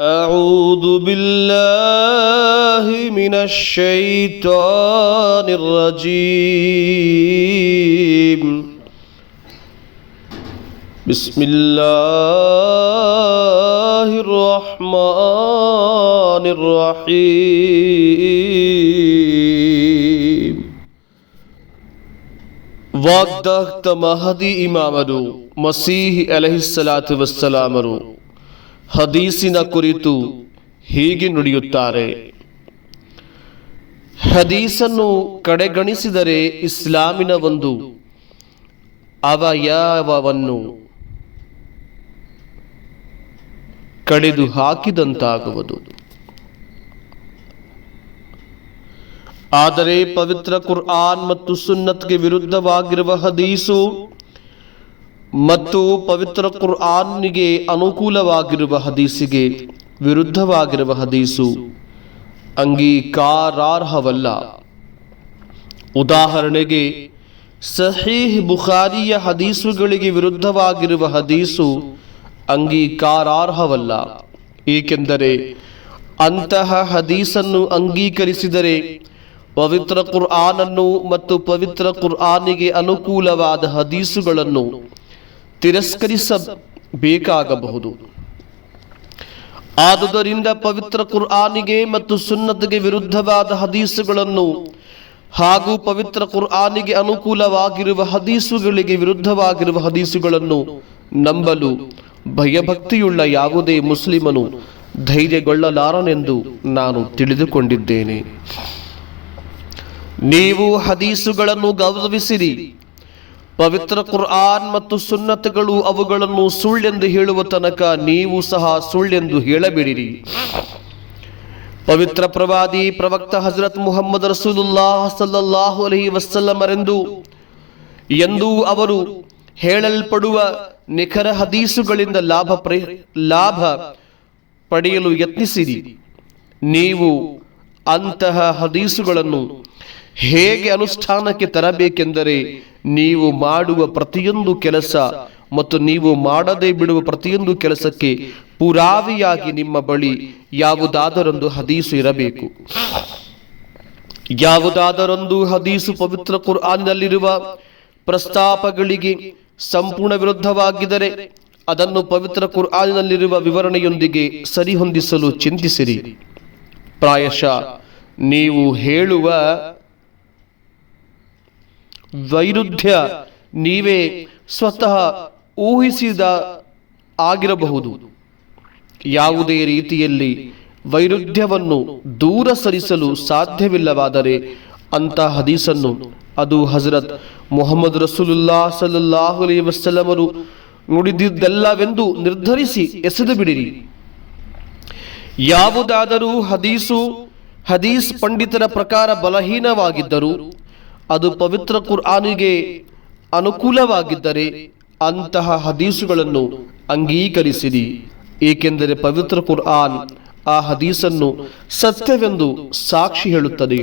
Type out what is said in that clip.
أعوذ بالله من الشيطان الرجيم بسم الله الرحمن الرحيم ವಾಗ್ದಾತ ಮಹದಿ ಇಮಾಮರು ಮಸೀಹ್ ಅಲೈಹಿಸ್ಸಲಾತು ವಸ್ಸಲಾಮರು ಹದೀಸಿನ ಕುರಿತು ಹೀಗೆ ನುಡಿಯುತ್ತಾರೆ. ಹದೀಸನ್ನು ಕಡೆಗಣಿಸಿದರೆ ಇಸ್ಲಾಮಿನ ಒಂದು ಅವಯವವನ್ನು ಕಡೆದು ಹಾಕಿದಂತಾಗುವುದು. ಆದರೆ ಪವಿತ್ರ ಕುರ್ಆನ್ ಮತ್ತು ಸುನ್ನತ್ಗೆ ವಿರುದ್ಧವಾಗಿರುವ ಹದೀಸು ಮತ್ತು ಪವಿತ್ರ ಕುರ್ಆನ್ನಿಗೆ ಅನುಕೂಲವಾಗಿರುವ ಹದೀಸಿಗೆ ವಿರುದ್ಧವಾಗಿರುವ ಹದೀಸು ಅಂಗೀಕಾರಾರ್ಹವಲ್ಲ. ಉದಾಹರಣೆಗೆ ಸಹೀಹ್ ಬುಖಾರಿಯ ಹದೀಸುಗಳಿಗೆ ವಿರುದ್ಧವಾಗಿರುವ ಹದೀಸು ಅಂಗೀಕಾರಾರ್ಹವಲ್ಲ. ಏಕೆಂದರೆ ಅಂತಹ ಹದೀಸನ್ನು ಅಂಗೀಕರಿಸಿದರೆ ಪವಿತ್ರ ಕುರ್ಆನನ್ನು ಮತ್ತು ಪವಿತ್ರ ಕುರ್ಆನಿಗೆ ಅನುಕೂಲವಾದ ಹದೀಸುಗಳನ್ನು ತಿರಸ್ಕರಿಸಬೇಕಾಗಬಹುದು. ಆದುದರಿಂದ ಪವಿತ್ರ ಕುರ್ಆನಿಗೆ ಮತ್ತು ಸುನ್ನತ್ಗೆ ವಿರುದ್ಧವಾದ ಹದೀಸುಗಳನ್ನು ಹಾಗೂ ಪವಿತ್ರ ಕುರ್ಆನಿಗೆ ಅನುಕೂಲವಾಗಿರುವ ಹದೀಸುಗಳಿಗೆ ವಿರುದ್ಧವಾಗಿರುವ ಹದೀಸುಗಳನ್ನು ನಂಬಲು ಭಯಭಕ್ತಿಯುಳ್ಳ ಯಾವುದೇ ಮುಸ್ಲಿಮನು ಧೈರ್ಯಗೊಳ್ಳಲಾರನೆಂದು ನಾನು ತಿಳಿದುಕೊಂಡಿದ್ದೇನೆ. ನೀವು ಹದೀಸುಗಳನ್ನು ಗೌರವಿಸಿರಿ. ಪವಿತ್ರ ಕುರ್ಆನ್ ಮತ್ತು ಸುನ್ನತ್ಗಳು ಅವುಗಳನ್ನು ಸುಳ್ಳೆಂದು ಹೇಳುವ ತನಕ ನೀವು ಸಹ ಸುಳ್ಳೆಂದು ಹೇಳಬೇಡಿರಿ. ಪವಿತ್ರ ಪ್ರವಾದಿ ಪ್ರವಕ್ತ ಹಜರತ್ ಮುಹಮ್ಮದ್ ರಸೂಲುಲ್ಲಾಹ್ ಸಲ್ಲಲ್ಲಾಹು ಅಲೈಹಿ ವಸಲ್ಲಮರೆಂದು ಎಂದು ಅವರು ಹೇಳಲ್ಪಡುವ ನಿಖರ ಹದೀಸುಗಳಿಂದ ಲಾಭ ಪಡೆಯಲು ಯತ್ನಿಸಿರಿ. ನೀವು ಅಂತಹ ಹದೀಸುಗಳನ್ನು ಹೇಗೆ ಅನುಷ್ಠಾನಕ್ಕೆ ತರಬೇಕೆಂದರೆ ನೀವು ಮಾಡುವ ಪ್ರತಿಯೊಂದು ಕೆಲಸ ಮತ್ತು ನೀವು ಮಾಡದೇ ಬಿಡುವ ಪ್ರತಿಯೊಂದು ಕೆಲಸಕ್ಕೆ ಪುರಾವೆಯಾಗಿ ನಿಮ್ಮ ಬಳಿ ಯಾವುದಾದರೊಂದು ಹದೀಸು ಇರಬೇಕು. ಯಾವುದಾದರೊಂದು ಹದೀಸು ಪವಿತ್ರ ಕುರ್ಆನಿನಲ್ಲಿರುವ ಪ್ರಸ್ತಾಪಗಳಿಗೆ ಸಂಪೂರ್ಣ ವಿರುದ್ಧವಾಗಿದ್ದರೆ ಅದನ್ನು ಪವಿತ್ರ ಕುರ್ಆನಿನಲ್ಲಿರುವ ವಿವರಣೆಯೊಂದಿಗೆ ಸರಿಹೊಂದಿಸಲು ಚಿಂತಿಸಿರಿ. ಪ್ರಾಯಶಃ ನೀವು ಹೇಳುವ ವೈರುಧ್ಯ ನೀವೇ ಸ್ವತಃ ಊಹಿಸಿದ ಆಗಿರಬಹುದು. ಯಾವುದೇ ರೀತಿಯಲ್ಲಿ ವೈರುಧ್ಯವನ್ನು ದೂರ ಸರಿಸಲು ಸಾಧ್ಯವಿಲ್ಲವಾದರೆ ಅಂತಹ ಹದೀಸನ್ನು ಅದು ಹಜರತ್ ಮುಹಮ್ಮದ್ ರಸೂಲುಲ್ಲಾಹ್ ಸಲ್ಲಲ್ಲಾಹು ಅಲೈಹಿ ವಸಲ್ಲಮರು ನುಡಿದಿದ್ದಲ್ಲವೆಂದು ನಿರ್ಧರಿಸಿ ಎಸೆದು ಬಿಡಿರಿ. ಯಾವುದಾದರೂ ಹದೀಸ್ ಪಂಡಿತರ ಪ್ರಕಾರ ಬಲಹೀನವಾಗಿದ್ದರೂ ಅದು ಪವಿತ್ರ ಕುರ್ಆನಿಗೆ ಅನುಕೂಲವಾಗಿದ್ದರೆ ಅಂತಹ ಹದೀಸುಗಳನ್ನು ಅಂಗೀಕರಿಸಿರಿ. ಏಕೆಂದರೆ ಪವಿತ್ರ ಕುರ್ಆನ್ ಆ ಹದೀಸನ್ನು ಸತ್ಯವೆಂದು ಸಾಕ್ಷಿ ಹೇಳುತ್ತದೆ.